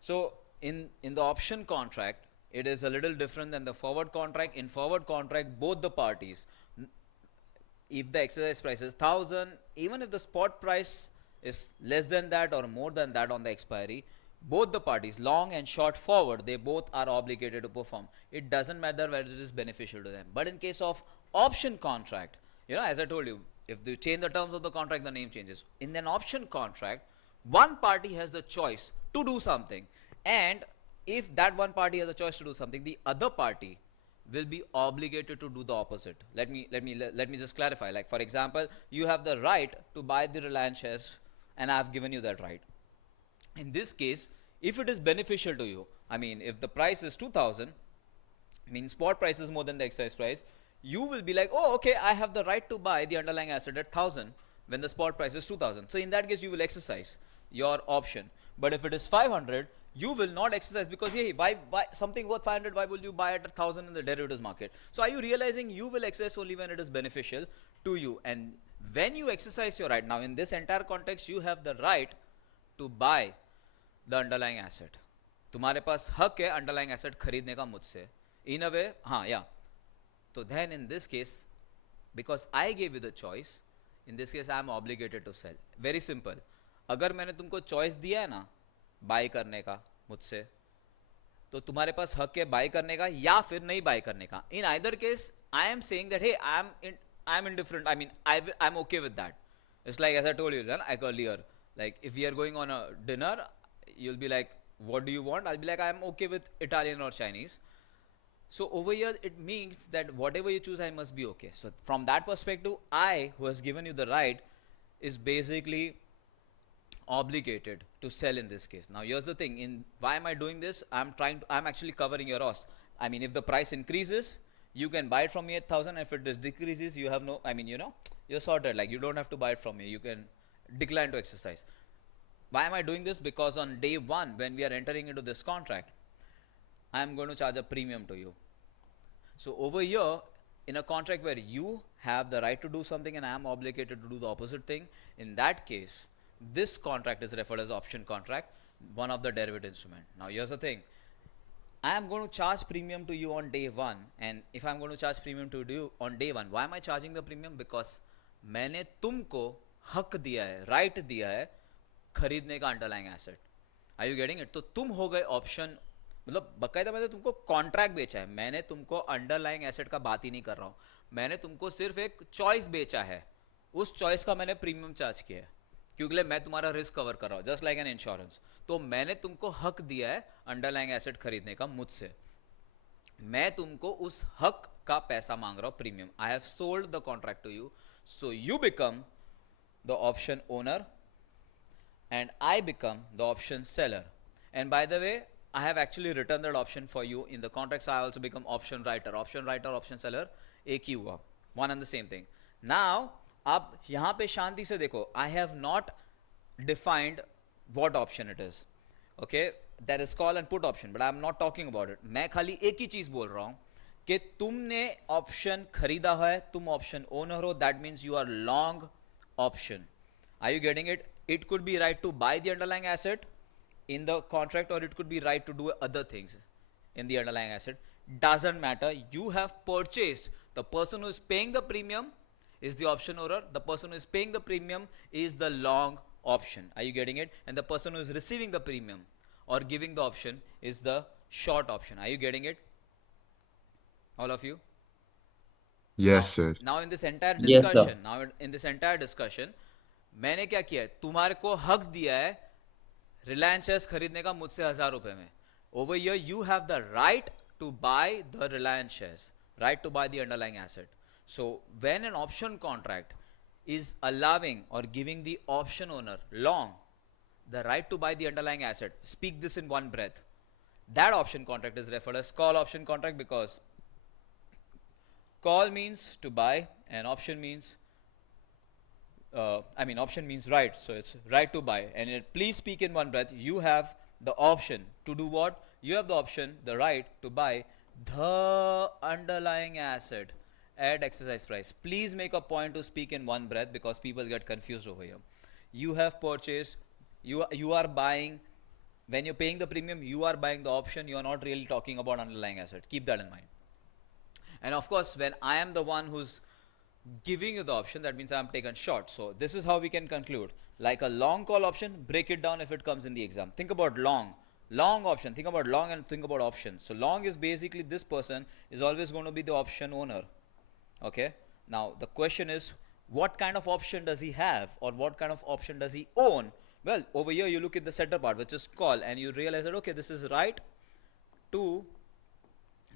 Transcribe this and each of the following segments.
So in the option contract, it is a little different than the forward contract. In forward contract, both the parties, if the exercise price is 1000, even if the spot price is less than that or more than that on the expiry, both the parties, long and short forward, they both are obligated to perform. It doesn't matter whether it is beneficial to them. But in case of option contract, as I told you, if they change the terms of the contract, the name changes. In an option contract, one party has the choice to do something, and if that one party has a choice to do something, the other party will be obligated to do the opposite. Let me just clarify. Like, for example, you have the right to buy the Reliance shares, and I have given you that right. In this case, if it is beneficial to you, I mean, if the price is 2000, means spot price is more than the exercise price, you will be like, oh, okay, I have the right to buy the underlying asset at 1000 when the spot price is 2000. So in that case, you will exercise your option. But if it is 500, you will not exercise, because hey, why something worth 500, why will you buy at 1000 in the derivatives market? So are you realizing you will exercise only when it is beneficial to you? And when you exercise your right, now in this entire context, you have the right to buy the underlying asset. तुम्हारे पास हक है underlying asset खरीदने का मुझसे, इन अ वे, हाँ या. तो then in this case, because I gave you the choice, in this case I am obligated to sell. Very simple. अगर मैंने तुमको चॉइस दिया है ना बाय करने का मुझसे, तो तुम्हारे पास हक है बाय करने का या फिर नहीं बाय करने का. In either case I am saying that hey I am indifferent. I mean, I'm okay with that. It's like, as I told you like earlier, like if we are going on a dinner, you'll be like, what do you want? I'll be like, I'm okay with Italian or Chinese. So over here it means that whatever you choose, I must be okay. So from that perspective, I, who has given you the right, is basically obligated to sell in this case. Now here's the thing, in why am I doing this? I'm actually covering your loss. I mean, if the price increases, you can buy it from me at 1000. If it decreases, you have no, I mean, you're sorted. Like, you don't have to buy it from me, you can decline to exercise. Why am I doing this? Because on day one, when we are entering into this contract, I am going to charge a premium to you. So over here, in a contract where you have the right to do something and I am obligated to do the opposite thing, in that case, this contract is referred as option contract, one of the derivative instrument. Now here's the thing, I am going to charge premium to you on day one, and if I'm going to charge premium to you on day one, why am I charging the premium? Because मैंने तुमको हक दिया है, right दिया है खरीदने का underlying asset. Are you getting it? तो तुम हो गए ऑप्शन, मतलब बकायदा मैंने तुमको कॉन्ट्रैक्ट बेचा है, मैंने तुमको अंडरलाइंग एसेट का बात ही नहीं कर रहा हूँ, मैंने तुमको सिर्फ एक चॉइस बेचा है, उस चॉइस का मैंने प्रीमियम चार्ज किया है, क्योंकि मैं तुम्हारा रिस्क कवर कर रहा हूँ, जस्ट लाइक एन इंश्योरेंस. तो मैंने तुमको हक दिया है अंडरलाइंग एसेट खरीदने का मुझसे, मैं तुमको उस हक का पैसा मांग रहा हूँ, premium. I have sold the contract to you, so you become the option owner and I become the option seller. And by the way, I have actually written that option for you in the contract, so I also become option writer, option seller, एक ही हुआ, one and the same thing. Now अब यहाँ पे शांति से देखो, I have not defined what option it is, okay? There is call and put option, but I am not talking about it. मैं खाली एक ही चीज बोल रहा हूँ कि तुमने ऑप्शन खरीदा है, तुम ऑप्शन ओनर हो, that means you are long option. Are you getting it? It could be right to buy the underlying asset in the contract, or it could be right to do other things in the underlying asset. Doesn't matter. You have purchased. The person who is paying the premium is the option owner. The person who is paying the premium is the long option. Are you getting it? And the person who is receiving the premium or giving the option is the short option. Are you getting it? All of you? Yes, Now, sir. now in this entire Yes, sir. discussion, मैंने क्या किया है, तुम्हारे को हक दिया है Reliance shares खरीदने का मुझसे 1000 रुपए में. Over here you have the right to buy the Reliance shares, right to buy the underlying asset. So when an option contract is allowing or giving the option owner long the right to buy the underlying asset, speak this in one breath, that option contract is referred as call option contract, because call means to buy and option means option means right, so it's right to buy. And please speak in one breath. You have the option to do what? You have the option, the right to buy the underlying asset at exercise price. Please make a point to speak in one breath, because people get confused over here. You have purchased, you are buying When you're paying the premium, you are buying the option. You are not really talking about underlying asset. Keep that in mind. And of course, when I am the one who's giving you the option, that means I'm taken short. So this is how we can conclude. Like a long call option, break it down if it comes in the exam. Think about long option. Think about long and think about options. So long is basically this person is always going to be the option owner. Okay. Now the question is, what kind of option does he have, or what kind of option does he own? Well, over here you look at the center part, which is call, and you realize that okay, this is right to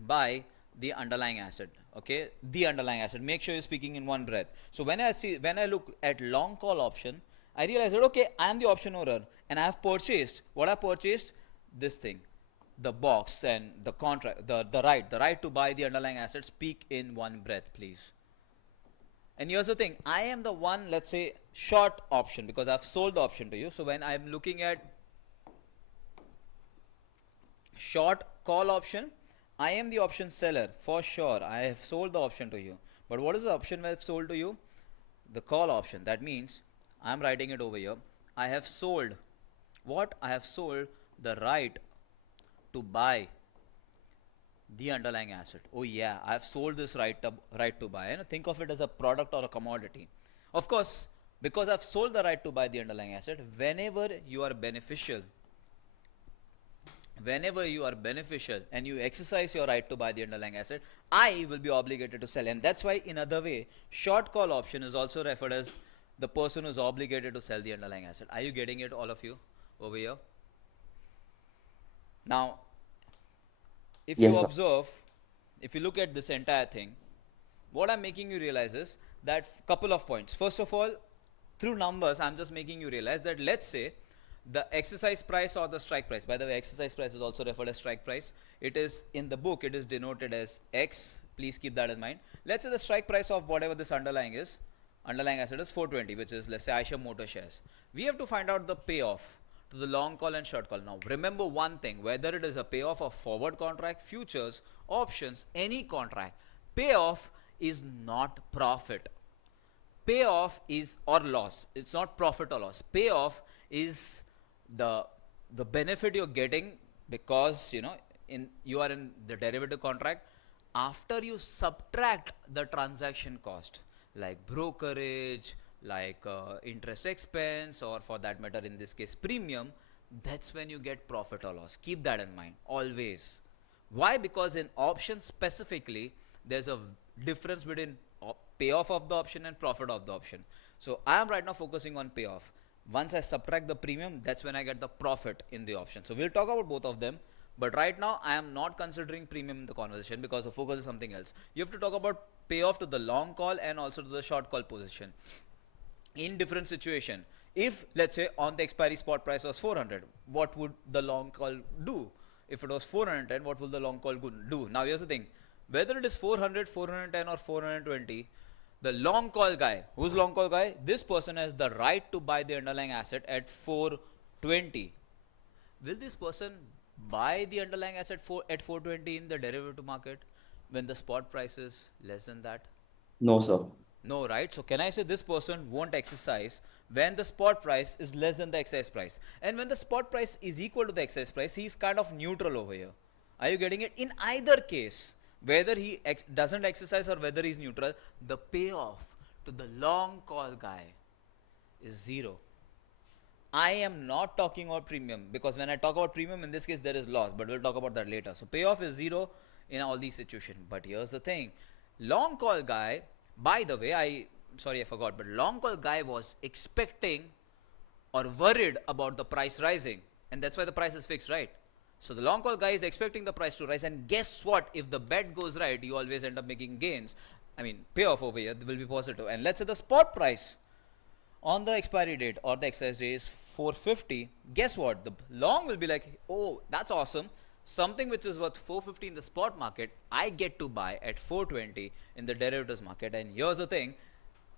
buy the underlying asset. Okay, the underlying asset. Make sure you're speaking in one breath. So when I look at long call option, I realize that okay, I am the option owner and I have purchased what I purchased, this thing, the box and the contract, the right to buy the underlying asset. Speak in one breath, please. And here's the thing, I am the one, let's say, short option, because I've sold the option to you. So when I'm looking at short call option, I am the option seller for sure. I have sold the option to you. But what is the option I have sold to you? The call option. That means I'm writing it over here. I have sold what? I have sold the right to buy the underlying asset. Oh yeah, I have sold this right to buy. You know, think of it as a product or a commodity. Of course, because I've sold the right to buy the underlying asset, whenever you are beneficial and you exercise your right to buy the underlying asset, I will be obligated to sell. And that's why in other way, short call option is also referred as the person who's obligated to sell the underlying asset. Are you getting it, all of you over here? Now if you Yes, sir. observe, if you look at this entire thing, what I'm making you realize is that couple of points. First of all, through numbers, I'm just making you realize that, let's say, the exercise price or the strike price. By the way, exercise price is also referred as strike price. It is in the book, it is denoted as X. Please keep that in mind. Let's say the strike price of whatever this underlying asset is 420, which is, let's say, Aisha Motor shares. We have to find out the payoff to the long call and short call. Now remember one thing, whether it is a payoff of forward contract, futures, options, any contract, payoff is not profit. Payoff is or loss. It's not profit or loss. Payoff is the benefit you're getting because you are in the derivative contract after you subtract the transaction cost, like brokerage, like interest expense, or for that matter in this case premium. That's when you get profit or loss. Keep that in mind always. Why? Because in options specifically, there's a difference between payoff of the option and profit of the option. So I am right now focusing on payoff. Once I subtract the premium, that's when I get the profit in the option. So we'll talk about both of them, but right now I am not considering premium in the conversation because the focus is something else. You have to talk about payoff to the long call and also to the short call position. In different situation, if let's say on the expiry spot price was 400, what would the long call do? If it was 410, what will the long call do? Now here's the thing, whether it is 400, 410 or 420, the long call guy, who's long call guy? This person has the right to buy the underlying asset at 420. Will this person buy the underlying asset at 420 in the derivative market when the spot price is less than that? No, sir. No, right? So can I say this person won't exercise when the spot price is less than the exercise price? And when the spot price is equal to the exercise price, he's kind of neutral over here. Are you getting it? In either case, whether he doesn't exercise or whether he's neutral, the payoff to the long call guy is zero. I am not talking about premium, because when I talk about premium, in this case there is loss, but we'll talk about that later. So payoff is zero in all these situations. But here's the thing, long call guy, by the way, I forgot, but long call guy was expecting or worried about the price rising, and that's why the price is fixed, right? So the long call guy is expecting the price to rise, and guess what? If the bet goes right, you always end up making gains. I mean, payoff over here will be positive. And let's say the spot price on the expiry date or the exercise day is 450. Guess what? The long will be like, oh, that's awesome. Something which is worth 450 in the spot market, I get to buy at 420 in the derivatives market. And here's the thing,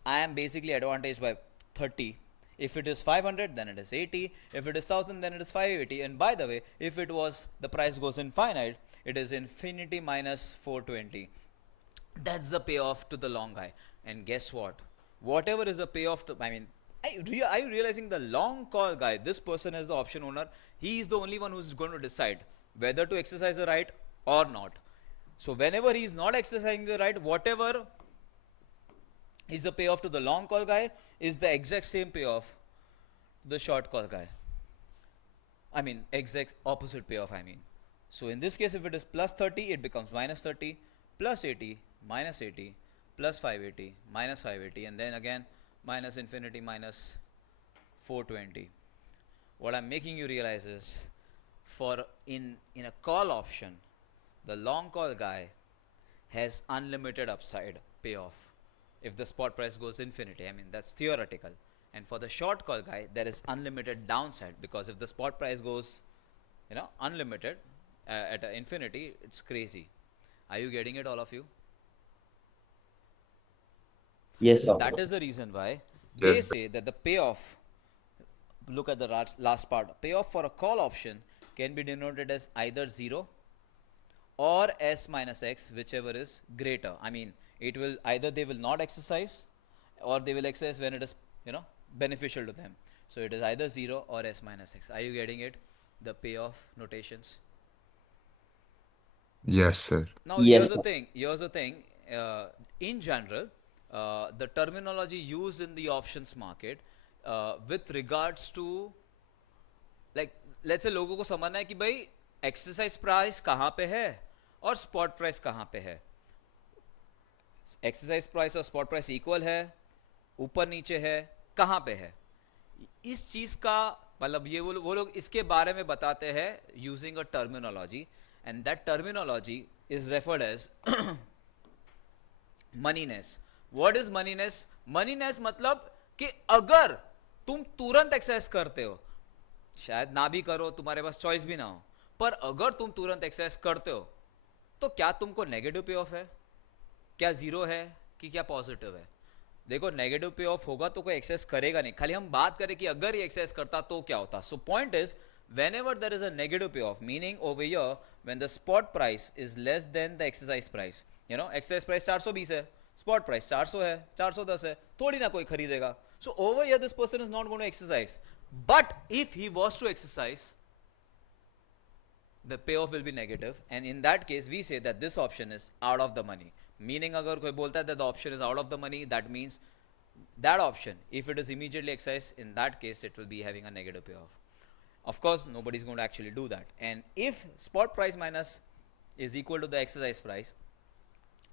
I am basically advantaged by 30. If it is 500, then it is 80. If it is 1000, then it is 580. And by the way, if it was the price goes infinite, it is infinity minus 420. That's the payoff to the long guy. And guess what? Whatever is the payoff to, Are you realizing the long call guy, this person is the option owner, he is the only one who's going to decide whether to exercise the right or not. So whenever he is not exercising the right, whatever is the payoff to the long call guy is the exact same payoff to the short call guy. I mean, exact opposite payoff, I mean. So in this case, if it is plus 30, it becomes minus 30, plus 80, minus 80, plus 580, minus 580, and then again minus infinity minus 420. What I'm making you realize is, for in a call option, the long call guy has unlimited upside payoff if the spot price goes infinity. I mean, that's theoretical. And for the short call guy, there is unlimited downside, because if the spot price goes, unlimited at infinity, it's crazy. Are you getting it, all of you? Yes, sir. That is the reason why they Yes. say that the payoff, look at the last part, payoff for a call option can be denoted as either 0 or s minus x, whichever is greater. I mean, it will either they will not exercise, or they will exercise when it is beneficial to them. So it is either 0 or s minus x. Are you getting it? The payoff notations. Yes, sir. Now Yes, here's the sir. thing. Here's the thing. In general, the terminology used in the options market with regards to, like, let's say लोगों को समझना है कि भाई exercise price कहाँ पे है और स्पॉट प्राइस कहाँ पे है. एक्सरसाइज प्राइस और स्पॉट प्राइस इक्वल है, ऊपर नीचे है, कहाँ पे है. इस चीज का मतलब ये वो लोग इसके बारे में बताते हैं using a terminology, and that terminology is referred as moneyness. What is moneyness? Moneyness मतलब कि अगर तुम तुरंत एक्सरसाइज करते हो, शायद ना भी करो, तुम्हारे पास चॉइस भी ना हो, पर अगर तुम तुरंत एक्सरसाइज करते हो, तो क्या तुमको नेगेटिव पे ऑफ है, क्या जीरो है, कि क्या पॉजिटिव है? देखो, नेगेटिव पे ऑफ होगा तो कोई एक्सेस करेगा नहीं. खाली हम बात करें कि अगर ये एक्सेस करता तो क्या होता. So point is, whenever there is a negative payoff, meaning over here when the spot price is less than the exercise price, exercise price 420 है, spot price 400 है, 410 है, थोड़ी ना कोई खरीदेगा. So over here this person is not going to exercise, but if he was to exercise, the payoff will be negative, and in that case we say that this option is out of the money. Meaning अगर कोई बोलता है that the option is out of the money, that means that option, if it is immediately exercised, in that case it will be having a negative payoff. Of course, nobody is going to actually do that. And if spot price minus is equal to the exercise price,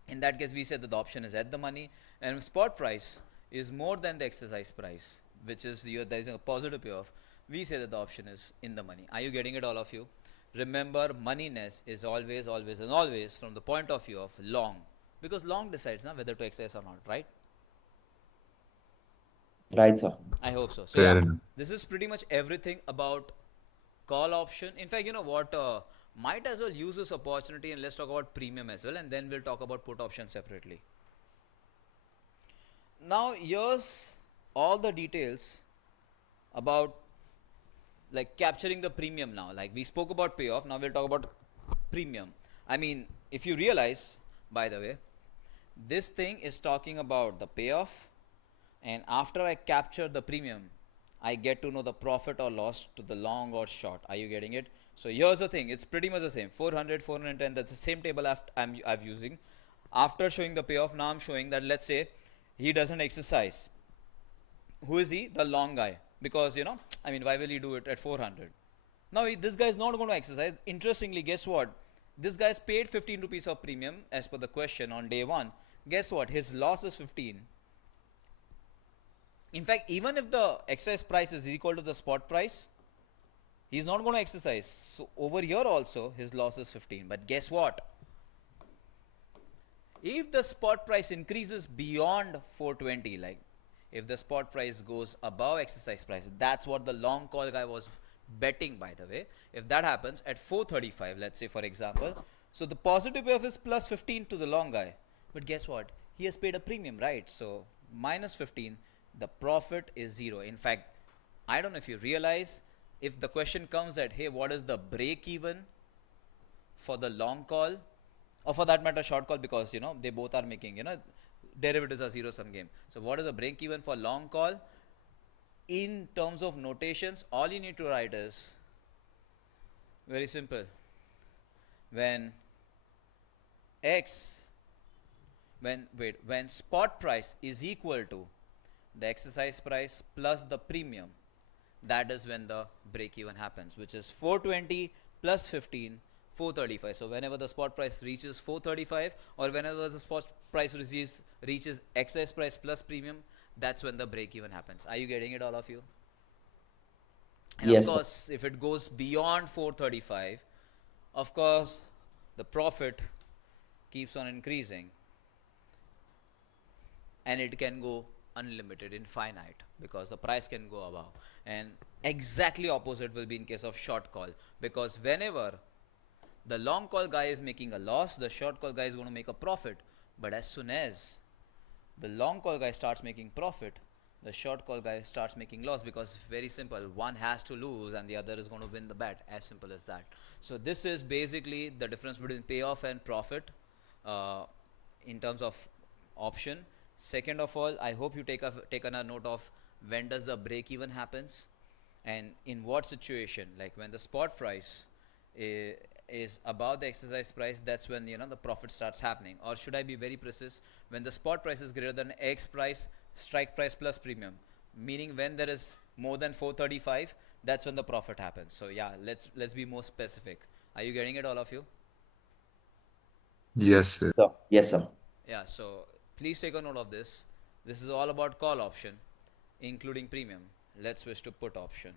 in that case we say that the option is at the money. And if spot price is more than the exercise price, which is there is a positive payoff, we say that the option is in the money. Are you getting it, all of you? Remember, moneyness is always, always, and always from the point of view of long, because long decides now whether to exercise or not, right? Right, sir. I hope so. So Fair yeah, enough. this is pretty much everything about call option. In fact, you know what? Might as well use this opportunity and let's talk about premium as well, and then we'll talk about put option separately. Now here's all the details about, like, capturing the premium. Now, like, we spoke about payoff, now we'll talk about premium. I mean, if you realize, by the way, this thing is talking about the payoff, and after I capture the premium, I get to know the profit or loss to the long or short. Are you getting it? So here's the thing, it's pretty much the same. 400, 410, that's the same table I'm using. After showing the payoff, now I'm showing that, let's say he doesn't exercise. Who is he? The long guy. Because, I mean, why will he do it at 400? Now, this guy is not going to exercise. Interestingly, guess what? This guy's paid 15 rupees of premium as per the question on day 1. Guess what? His loss is 15. In fact, even if the exercise price is equal to the spot price, he's not going to exercise. So over here also, his loss is 15. But guess what? If the spot price increases beyond 420, like if the spot price goes above exercise price, that's what the long call guy was betting, by the way. If that happens at 435, let's say, for example, so the positive payoff is plus 15 to the long guy. But guess what? He has paid a premium, right? So minus 15, the profit is 0. In fact, I don't know if you realize, if the question comes that, hey, what is the break even for the long call, or for that matter short call, because they both are making, derivatives are zero sum game. So what is the break even for long call? in terms of notations, all you need to write is very simple. When x when spot price is equal to the exercise price plus the premium, that is when the break even happens, which is 420 plus 15, 435. So whenever the spot price reaches 435 or whenever the spot price reaches excess price plus premium, that's when the break even happens. Are you getting it, all of you? And of Yes, sir. course, if it goes beyond 435, of course, the profit keeps on increasing and it can go unlimited, infinite, because the price can go above. And exactly opposite will be in case of short call, because whenever the long call guy is making a loss, the short call guy is going to make a profit. But as soon as the long call guy starts making profit, the short call guy starts making loss, because very simple, one has to lose and the other is going to win the bet, as simple as that. So this is basically the difference between payoff and profit uh, in terms of option. Second of all, I hope you taken a note of when does the break even happens and in what situation. Like when the spot price is above the exercise price, that's when the profit starts happening. Or should I be very precise, when the spot price is greater than X price, strike price plus premium, meaning when there is more than 435, that's when the profit happens. So yeah, let's be more specific. Are you getting it, all of you? Yes, sir. Sir. Yes, sir. Yeah, so please take a note of this. This is all about call option including premium. Let's switch to put option.